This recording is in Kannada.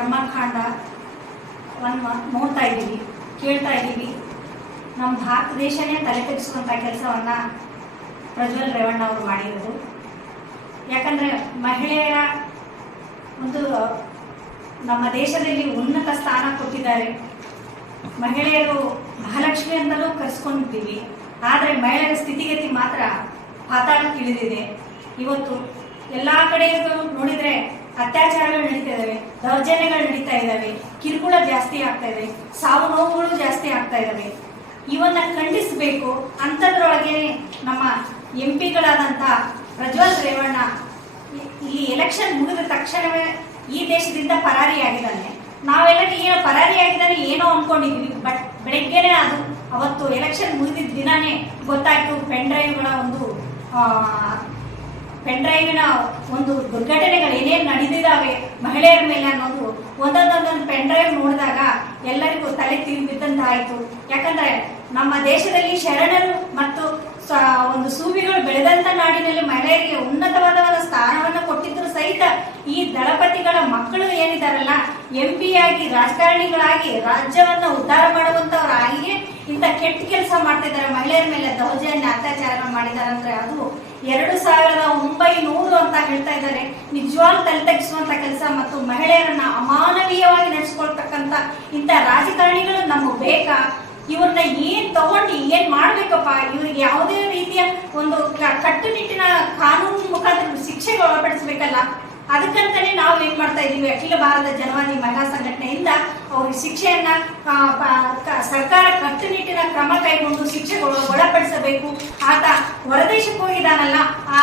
ಕರ್ಮಕಾಂಡವನ್ನು ನೋಡ್ತಾ ಇದ್ದೀವಿ, ಕೇಳ್ತಾ ಇದ್ದೀವಿ. ನಮ್ಮ ಭಾರತ ದೇಶನೇ ತಲೆ ತೆಗೆಸುವಂಥ ಕೆಲಸವನ್ನು ಪ್ರಜ್ವಲ್ ರೇವಣ್ಣ ಅವರು ಮಾಡಿರೋದು. ಯಾಕಂದರೆ ಮಹಿಳೆಯರ ಒಂದು ನಮ್ಮ ದೇಶದಲ್ಲಿ ಉನ್ನತ ಸ್ಥಾನ ಕೊಟ್ಟಿದ್ದಾರೆ. ಮಹಿಳೆಯರು ಮಹಾಲಕ್ಷ್ಮಿ ಅಂತಲೂ ಕರೆಸ್ಕೊಂಡಿದ್ದೀವಿ. ಆದರೆ ಮಹಿಳೆಯರ ಸ್ಥಿತಿಗತಿ ಮಾತ್ರ ಪಾತಾಳಕ್ಕೆ ಇಳಿದಿದೆ. ಇವತ್ತು ಎಲ್ಲ ಕಡೆಗೂ ನೋಡಿದರೆ ಅತ್ಯಾಚಾರಗಳು ನಡೀತಾ ಇದ್ದಾವೆ, ದೌರ್ಜನ್ಯಗಳು ನಡೀತಾ ಇದ್ದಾವೆ, ಕಿರುಕುಳ ಜಾಸ್ತಿ ಆಗ್ತಾ ಇದೆ, ಸಾವು ನೋವುಗಳು ಜಾಸ್ತಿ ಆಗ್ತಾ ಇದ್ದಾವೆ. ಇವನ್ನ ಖಂಡಿಸಬೇಕು. ಅಂಥದ್ರೊಳಗೆ ನಮ್ಮ MP ಗಳಾದಂಥ ಪ್ರಜ್ವಲ್ ರೇವಣ್ಣ ಇಲ್ಲಿ ಎಲೆಕ್ಷನ್ ಮುಗಿದ ತಕ್ಷಣವೇ ಈ ದೇಶದಿಂದ ಪರಾರಿಯಾಗಿದ್ದಾನೆ. ನಾವೆಲ್ಲ ಏನೋ ಪರಾರಿಯಾಗಿದ್ದಾನೆ ಏನೋ ಅನ್ಕೊಂಡಿದ್ವಿ. ಬಟ್ ಬೆಳಗ್ಗೆನೆ ಅದು ಅವತ್ತು ಎಲೆಕ್ಷನ್ ಮುಗಿದಿದ್ದ ದಿನಾನೇ ಗೊತ್ತಾಯ್ತು ಪೆನ್ ಡ್ರೈವಿನ ಒಂದು ದುರ್ಘಟನೆಗಳು ಏನೇನು ನಡೆದಿದ್ದಾವೆ ಮಹಿಳೆಯರ ಮೇಲೆ ಅನ್ನೋದು ಒಂದೊಂದೊಂದೊಂದು ಪೆನ್ ಡ್ರೈವ್ ನೋಡಿದಾಗ ಎಲ್ಲರಿಗೂ ತಲೆ ತಿರುಗಿ ಬಿದ್ದಂತಾಯಿತು. ಯಾಕಂದ್ರೆ ನಮ್ಮ ದೇಶದಲ್ಲಿ ಶರಣರು ಮತ್ತು ಒಂದು ಸೂವಿಗಳು ಬೆಳೆದಂತ ನಾಡಿನಲ್ಲಿ ಮಹಿಳೆಯರಿಗೆ ಉನ್ನತವಾದ ಸ್ಥಾನವನ್ನು ಕೊಟ್ಟಿದ್ರು ಸಹಿತ ಈ ದಳಪತಿಗಳ ಮಕ್ಕಳು ಏನಿದಾರಲ್ಲ MP ಆಗಿ ರಾಜಕಾರಣಿಗಳಾಗಿ ರಾಜ್ಯವನ್ನ ಉದ್ಧಾರ ಮಾಡುವಂತವರಾಗಿಯೇ ಇಂಥ ಕೆಟ್ಟ ಕೆಲಸ ಮಾಡ್ತಿದ್ದಾರೆ. ಮಹಿಳೆಯರ ಮೇಲೆ ದೌರ್ಜನ್ಯ ಅತ್ಯಾಚಾರ ಮಾಡಿದ್ದಾರೆ ಅಂದ್ರೆ ಅದು 2900 ಅಂತ ಹೇಳ್ತಾ ಇದ್ದಾರೆ. ನಿಜವಾಗ್ಲೂ ತಲೆ ತಗ್ಗಿಸುವಂತ ಕೆಲಸ ಮತ್ತು ಮಹಿಳೆಯರನ್ನ ಅಮಾನವೀಯವಾಗಿ ನಡೆಸ್ಕೊಳ್ತಕ್ಕಂಥ ಇಂಥ ರಾಜಕಾರಣಿಗಳು ನಮಗೆ ಬೇಕಾ? ಇವ್ರನ್ನ ಏನ್ ತಗೊಂಡು ಏನ್ ಮಾಡ್ಬೇಕಪ್ಪ? ಇವ್ರಿಗೆ ಯಾವುದೇ ರೀತಿಯ ಒಂದು ಕಟ್ಟುನಿಟ್ಟಿನ ಕಾನೂನು ಮುಖಾಂತರ ಶಿಕ್ಷೆಗೆ ಒಳಪಡಿಸಬೇಕಲ್ಲ. ಅದಕ್ಕಂತಾನೆ ನಾವು ಏನ್ ಮಾಡ್ತಾ ಇದೀವಿ, ಅಖಿಲ ಭಾರತ ಜನವಾದಿ ಮಹಿಳಾ ಸಂಘಟನೆಯಿಂದ ಅವ್ರಿಗೆ ಶಿಕ್ಷೆಯನ್ನ ಸರ್ಕಾರ ಕಟ್ಟುನಿಟ್ಟಿನ ಕ್ರಮ ಕೈಗೊಂಡು ಶಿಕ್ಷೆಗೆ ಒಳಪಡಿಸಬೇಕು. ಆತ ಹೊರದೇಶಕ್ಕೆ ಹೋಗಿದಾನಲ್ಲ, ಆ